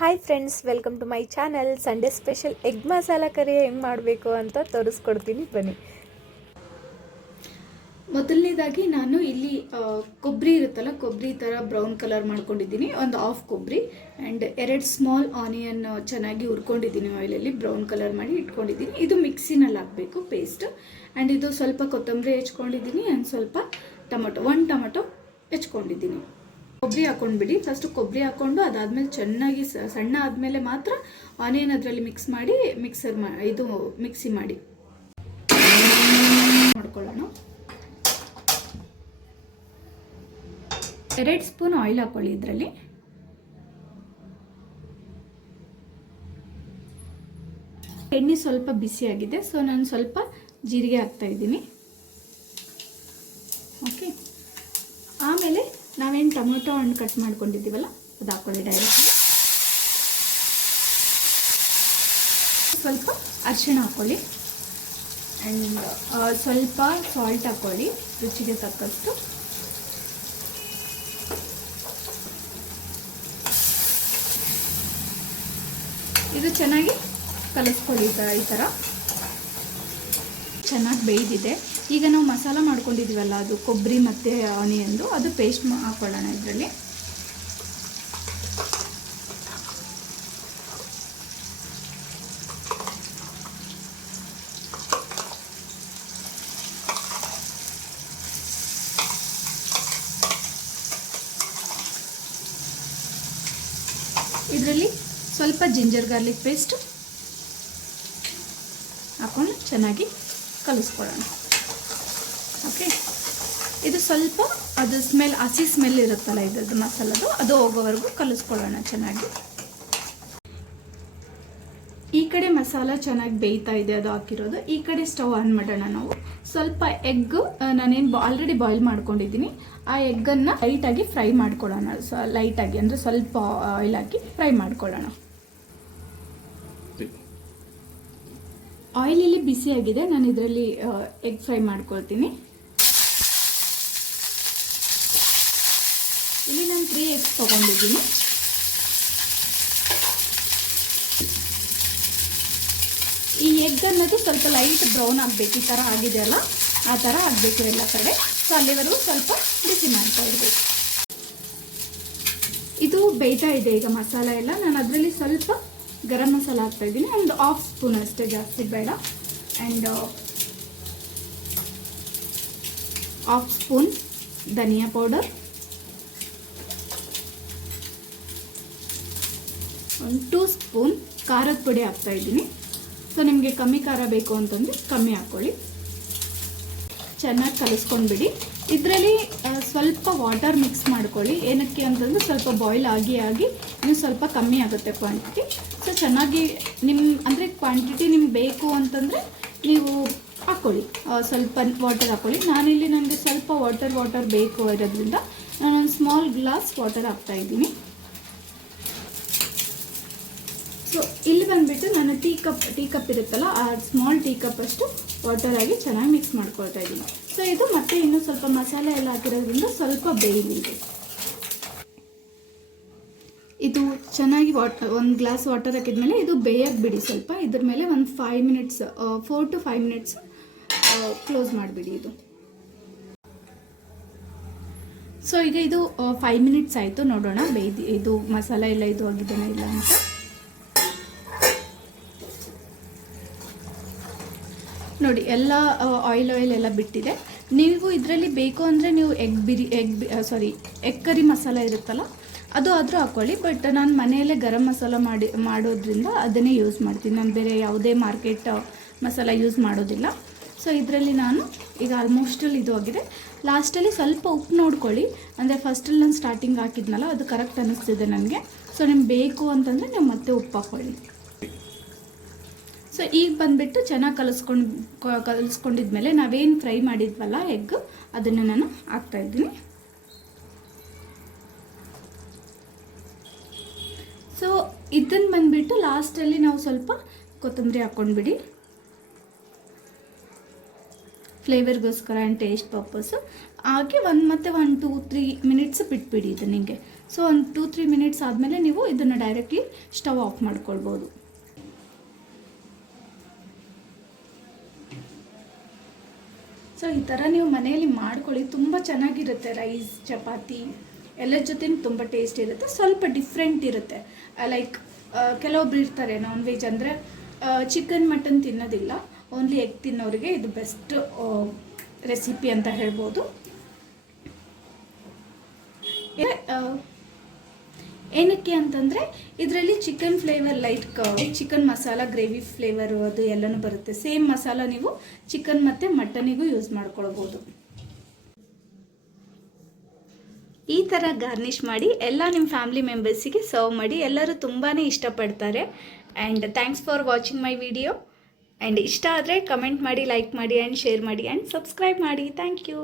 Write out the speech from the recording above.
Hi friends, welcome to my channel. Sunday special egg masala curry ಹೆಂಗೆ ಮಾಡಬೇಕು ಅಂತ ತೋರಿಸ್ಕೊಡ್ತೀನಿ, ಬನ್ನಿ. ಮೊದಲನೇದಾಗಿ ನಾನು ಇಲ್ಲಿ ಕೊಬ್ಬರಿ ಇರುತ್ತಲ್ಲ, ಕೊಬ್ಬರಿ ಥರ ಬ್ರೌನ್ ಕಲರ್ ಮಾಡ್ಕೊಂಡಿದ್ದೀನಿ. ಒಂದು ಹಾಫ್ ಕೊಬ್ಬರಿ ಆ್ಯಂಡ್ 2 ಸ್ಮಾಲ್ ಆನಿಯನ್ ಚೆನ್ನಾಗಿ ಹುರ್ಕೊಂಡಿದ್ದೀನಿ ಆಯಿಲಲ್ಲಿ, ಬ್ರೌನ್ ಕಲರ್ ಮಾಡಿ ಇಟ್ಕೊಂಡಿದ್ದೀನಿ. ಇದು ಮಿಕ್ಸಿನಲ್ಲಿ ಹಾಕಬೇಕು ಪೇಸ್ಟ್. ಆ್ಯಂಡ್ ಇದು ಸ್ವಲ್ಪ ಕೊತ್ತಂಬರಿ ಹೆಚ್ಕೊಂಡಿದ್ದೀನಿ ಆ್ಯಂಡ್ ಸ್ವಲ್ಪ ಟೊಮೊಟೊ, 1 ಟೊಮೊಟೊ ಹೆಚ್ಕೊಂಡಿದ್ದೀನಿ. ಕೊಬ್ಬರಿ ಹಾಕೊಂಡ್ಬಿಡಿ. ಫಸ್ಟ್ ಕೊಬ್ಬರಿ ಹಾಕೊಂಡು ಅದಾದ್ಮೇಲೆ ಚೆನ್ನಾಗಿ ಸಣ್ಣ ಆದಮೇಲೆ ಮಾತ್ರ ಆನಿಯನ್ ಅದರಲ್ಲಿ ಮಿಕ್ಸ್ ಮಾಡಿ ಮಿಕ್ಸಿ ಮಾಡಿ ಮಾಡ್ಕೊಳ್ಳೋಣ. 2 ಸ್ಪೂನ್ ಆಯಿಲ್ ಹಾಕೊಳ್ಳಿ. ಇದರಲ್ಲಿ ಎಣ್ಣೆ ಸ್ವಲ್ಪ ಬಿಸಿಯಾಗಿದೆ, ಸೊ ನಾನು ಸ್ವಲ್ಪ ಜೀರಿಗೆ ಹಾಕ್ತಾ ಇದ್ದೀನಿ. ಓಕೆ, ಆಮೇಲೆ ನಾವೇನು ಟೊಮೊಟೊ ಹಣ್ಣು ಕಟ್ ಮಾಡ್ಕೊಂಡಿದ್ದೀವಲ್ಲ ಅದು ಹಾಕೊಳ್ಳಿ ಡೈರೆಕ್ಟ್. ಸ್ವಲ್ಪ ಅರಿಶಿಣ ಹಾಕೊಳ್ಳಿ ಆ್ಯಂಡ್ ಸ್ವಲ್ಪ ಸಾಲ್ಟ್ ಹಾಕೊಳ್ಳಿ ರುಚಿಗೆ ತಕ್ಕಷ್ಟು. ಇದು ಚೆನ್ನಾಗಿ ಕಲಿಸ್ಕೊಳ್ಳಿ. ಈ ಥರ ಚೆನ್ನಾಗಿ ಬೇಯ್ದಿದೆ. ಈಗ ನಾವು ಮಸಾಲ ಮಾಡ್ಕೊಂಡಿದ್ದೀವಲ್ಲ, ಅದು ಕೊಬ್ಬರಿ ಮತ್ತು ಆನಿಯನ್ದು, ಅದು ಪೇಸ್ಟ್ ಹಾಕೊಳ್ಳೋಣ ಇದರಲ್ಲಿ. ಇದರಲ್ಲಿ ಸ್ವಲ್ಪ ಜಿಂಜರ್ ಗಾರ್ಲಿಕ್ ಪೇಸ್ಟ್ ಹಾಕೊಂಡು ಚೆನ್ನಾಗಿ ಕಲಿಸ್ಕೊಳ್ಳೋಣ. ಓಕೆ, ಇದು ಸ್ವಲ್ಪ ಅದು ಹಸಿ ಸ್ಮೆಲ್ ಇರುತ್ತಲ್ಲ ಇದ್ರದ್ದು ಮಸಾಲದು, ಅದು ಹೋಗೋವರೆಗೂ ಕಲಿಸ್ಕೊಳ್ಳೋಣ ಚೆನ್ನಾಗಿ. ಈ ಕಡೆ ಮಸಾಲ ಚೆನ್ನಾಗಿ ಬೇಯ್ತಾ ಇದೆ, ಅದು ಹಾಕಿರೋದು. ಈ ಕಡೆ ಸ್ಟವ್ ಆನ್ ಮಾಡೋಣ. ನಾವು ಸ್ವಲ್ಪ ಎಗ್ ನಾನೇನು ಆಲ್ರೆಡಿ ಬಾಯ್ಲ್ ಮಾಡ್ಕೊಂಡಿದ್ದೀನಿ, ಆ ಎಗ್ಗನ್ನು ಲೈಟಾಗಿ ಫ್ರೈ ಮಾಡ್ಕೊಳ್ಳೋಣ. ಲೈಟಾಗಿ ಅಂದರೆ ಸ್ವಲ್ಪ ಆಯಿಲ್ ಹಾಕಿ ಫ್ರೈ ಮಾಡ್ಕೊಳ್ಳೋಣ. ಆಯಿಲ್ ಇಲ್ಲಿ ಬಿಸಿಯಾಗಿದೆ, ನಾನು ಇದರಲ್ಲಿ ಎಗ್ ಫ್ರೈ ಮಾಡ್ಕೊಳ್ತೀನಿ. ಇಲ್ಲಿ ನಾನು 3 ಎಗ್ಸ್ ತೊಗೊಂಡಿದ್ದೀನಿ. ಈ ಎಗ್ ಅನ್ನೋದು ಸ್ವಲ್ಪ ಲೈಟ್ ಬ್ರೌನ್ ಆಗಬೇಕು. ಈ ಥರ ಆಗಿದೆ ಅಲ್ಲ, ಆ ಥರ ಆಗಬೇಕು ಎಲ್ಲ ಕಡೆ. ಸೊ ಅಲ್ಲಿವರೆಗೂ ಸ್ವಲ್ಪ ಬಿಸಿ ಮಾಡ್ತಾ ಇರಬೇಕು. ಇದು ಬೇಯ್ತಾ ಇದೆ ಈಗ ಮಸಾಲ ಎಲ್ಲ. ನಾನು ಅದರಲ್ಲಿ ಸ್ವಲ್ಪ ಗರಂ ಮಸಾಲ ಹಾಕ್ತಾ ಇದ್ದೀನಿ, ಒಂದು 1/2 ಸ್ಪೂನ್ ಅಷ್ಟೇ, ಜಾಸ್ತಿ ಬೇಡ. And 1/2 spoon dhaniya powder, 2 spoon ಖಾರದ ಪುಡಿ ಹಾಕ್ತಾ ಇದ್ದೀನಿ. ಸೊ ನಿಮಗೆ ಕಮ್ಮಿ ಖಾರ ಬೇಕು ಅಂತಂದರೆ ಕಮ್ಮಿ ಹಾಕ್ಕೊಳ್ಳಿ. ಚೆನ್ನಾಗಿ ಕಲಿಸ್ಕೊಂಡ್ಬಿಡಿ. ಇದರಲ್ಲಿ ಸ್ವಲ್ಪ ವಾಟರ್ ಮಿಕ್ಸ್ ಮಾಡ್ಕೊಳ್ಳಿ. ಏನಕ್ಕೆ ಅಂತಂದರೆ ಸ್ವಲ್ಪ ಬಾಯ್ಲ್ ಆಗಿ ನೀವು ಸ್ವಲ್ಪ ಕಮ್ಮಿ ಆಗುತ್ತೆ ಕ್ವಾಂಟಿಟಿ. ಸೊ ಚೆನ್ನಾಗಿ ಅಂದರೆ ಕ್ವಾಂಟಿಟಿ ನಿಮ್ಗೆ ಬೇಕು ಅಂತಂದರೆ ನೀವು ಹಾಕ್ಕೊಳ್ಳಿ, ಸ್ವಲ್ಪ ವಾಟರ್ ಹಾಕ್ಕೊಳ್ಳಿ. ನಾನಿಲ್ಲಿ ನನಗೆ ಸ್ವಲ್ಪ ವಾಟರ್ ಬೇಕು ಇರೋದ್ರಿಂದ ನಾನೊಂದು ಸ್ಮಾಲ್ ಗ್ಲಾಸ್ ವಾಟರ್ ಹಾಕ್ತಾಯಿದ್ದೀನಿ. ಸೊ ಇಲ್ಲಿ ಬಂದುಬಿಟ್ಟು ನಾನು ಟೀ ಕಪ್ ಇರುತ್ತಲ್ಲ, ಆ ಸ್ಮಾಲ್ ಟೀ ಕಪ್ ಅಷ್ಟು ವಾಟರ್ ಆಗಿ ಚೆನ್ನಾಗಿ ಮಿಕ್ಸ್ ಮಾಡ್ಕೊಳ್ತಾ ಇದ್ದೀನಿ. ಸೊ ಇದು ಮತ್ತೆ ಇನ್ನೂ ಸ್ವಲ್ಪ ಮಸಾಲೆ ಎಲ್ಲ ಹಾಕಿರೋದ್ರಿಂದ ಸ್ವಲ್ಪ ಬೇಯಲಿ. ಇದು ಚೆನ್ನಾಗಿ 1 ಗ್ಲಾಸ್ ವಾಟರ್ ಹಾಕಿದ್ಮೇಲೆ ಇದು ಬೇಯಕ್ಕೆ ಬಿಡಿ ಸ್ವಲ್ಪ. ಇದ್ರ ಮೇಲೆ ಒಂದು 5 ಮಿನಿಟ್ಸ್ 4 to 5 ಮಿನಿಟ್ಸ್ ಕ್ಲೋಸ್ ಮಾಡಿಬಿಡಿ ಇದು. ಸೊ ಈಗ ಇದು 5 ಮಿನಿಟ್ಸ್ ಆಯಿತು, ನೋಡೋಣ ಇದು ಮಸಾಲೆ ಎಲ್ಲ ಇದು ಆಗಿದ್ದೇನೆ ಇಲ್ಲ ಅಂತ. ನೋಡಿ ಎಲ್ಲ ಆಯಿಲ್ ಎಲ್ಲ ಬಿಟ್ಟಿದೆ. ನೀವು ಇದರಲ್ಲಿ ಬೇಕು ಅಂದರೆ ನೀವು ಎಗ್ ಕರಿ ಮಸಾಲ ಇರುತ್ತಲ್ಲ ಅದು ಆದರೂ ಹಾಕ್ಕೊಳ್ಳಿ. ಬಟ್ ನಾನು ಮನೆಯಲ್ಲೇ ಗರಂ ಮಸಾಲ ಮಾಡೋದ್ರಿಂದ ಅದನ್ನೇ ಯೂಸ್ ಮಾಡ್ತೀನಿ. ನಾನು ಬೇರೆ ಯಾವುದೇ ಮಾರ್ಕೆಟ್ ಮಸಾಲ ಯೂಸ್ ಮಾಡೋದಿಲ್ಲ. ಸೊ ಇದರಲ್ಲಿ ನಾನು ಈಗ ಆಲ್ಮೋಸ್ಟಲ್ಲಿ ಇದು ಆಗಿದೆ. ಲಾಸ್ಟಲ್ಲಿ ಸ್ವಲ್ಪ ಉಪ್ಪು ನೋಡ್ಕೊಳ್ಳಿ, ಅಂದರೆ ಫಸ್ಟಲ್ಲಿ ನಾನು ಸ್ಟಾರ್ಟಿಂಗ್ ಹಾಕಿದ್ನಲ್ಲ ಅದು ಕರೆಕ್ಟ್ ಅನ್ನಿಸ್ತಿದೆ ನನಗೆ. ಸೊ ನಿಮ್ಗೆ ಬೇಕು ಅಂತಂದರೆ ನೀವು ಮತ್ತೆ ಉಪ್ಪು ಹಾಕ್ಕೊಳ್ಳಿ. ಸೊ ಈಗ ಬಂದುಬಿಟ್ಟು ಚೆನ್ನಾಗಿ ಕಲಿಸ್ಕೊಂಡಿದ್ಮೇಲೆ ನಾವೇನು ಫ್ರೈ ಮಾಡಿದ್ವಲ್ಲ ಎಗ್, ಅದನ್ನು ನಾನು ಹಾಕ್ತಾಯಿದ್ದೀನಿ. ಸೊ ಇದನ್ನು ಬಂದುಬಿಟ್ಟು ಲಾಸ್ಟಲ್ಲಿ ನಾವು ಸ್ವಲ್ಪ ಕೊತ್ತಂಬರಿ ಹಾಕ್ಕೊಂಡ್ಬಿಡಿ, ಫ್ಲೇವರ್ಗೋಸ್ಕರ ಆ್ಯಂಡ್ ಟೇಸ್ಟ್ ಪರ್ಪಸ್ಸು. ಹಾಗೆ ಮತ್ತೆ 1 2 3 ಮಿನಿಟ್ಸ್ ಬಿಟ್ಬಿಡಿ ಇದು ನಿಮಗೆ. ಸೊ ಒಂದು 2-3 ಮಿನಿಟ್ಸ್ ಆದಮೇಲೆ ನೀವು ಇದನ್ನು ಡೈರೆಕ್ಟ್ಲಿ ಸ್ಟವ್ ಆಫ್ ಮಾಡ್ಕೊಳ್ಬೋದು. ಸೊ ಈ ಥರ ನೀವು ಮನೆಯಲ್ಲಿ ಮಾಡ್ಕೊಳ್ಳಿ, ತುಂಬ ಚೆನ್ನಾಗಿರುತ್ತೆ. ರೈಸ್ ಚಪಾತಿ ಎಲ್ಲರ ಜೊತೆ ತುಂಬ ಟೇಸ್ಟ್ ಇರುತ್ತೆ, ಸ್ವಲ್ಪ ಡಿಫ್ರೆಂಟ್ ಇರುತ್ತೆ. ಲೈಕ್ ಕೆಲವೊಬ್ರು ಇರ್ತಾರೆ ನಾನ್ ವೆಜ್ ಅಂದರೆ ಚಿಕನ್ ಮಟನ್ ತಿನ್ನೋದಿಲ್ಲ, ಓನ್ಲಿ ಎಗ್ ತಿನ್ನೋರಿಗೆ ಇದು ಬೆಸ್ಟ್ ರೆಸಿಪಿ ಅಂತ ಹೇಳ್ಬೋದು. ಏನಕ್ಕೆ ಅಂತಂದರೆ ಇದರಲ್ಲಿ chicken flavour, like chicken masala, gravy flavour ಅದು ಎಲ್ಲನೂ ಬರುತ್ತೆ. ಸೇಮ್ ಮಸಾಲ ನೀವು ಚಿಕನ್ ಮತ್ತು ಮಟನಿಗೂ ಯೂಸ್ ಮಾಡ್ಕೊಳ್ಬೋದು. ಈ ಥರ ಗಾರ್ನಿಷ್ ಮಾಡಿ ಎಲ್ಲ ನಿಮ್ಮ ಫ್ಯಾಮಿಲಿ ಮೆಂಬರ್ಸಿಗೆ ಸರ್ವ್ ಮಾಡಿ. ಎಲ್ಲರೂ ತುಂಬಾ ಇಷ್ಟಪಡ್ತಾರೆ. And thanks for watching my video. And ಇಷ್ಟ ಆದರೆ ಕಮೆಂಟ್ ಮಾಡಿ, ಲೈಕ್ ಮಾಡಿ ಆ್ಯಂಡ್ ಶೇರ್ ಮಾಡಿ ಆ್ಯಂಡ್ ಸಬ್ಸ್ಕ್ರೈಬ್ ಮಾಡಿ. Thank you.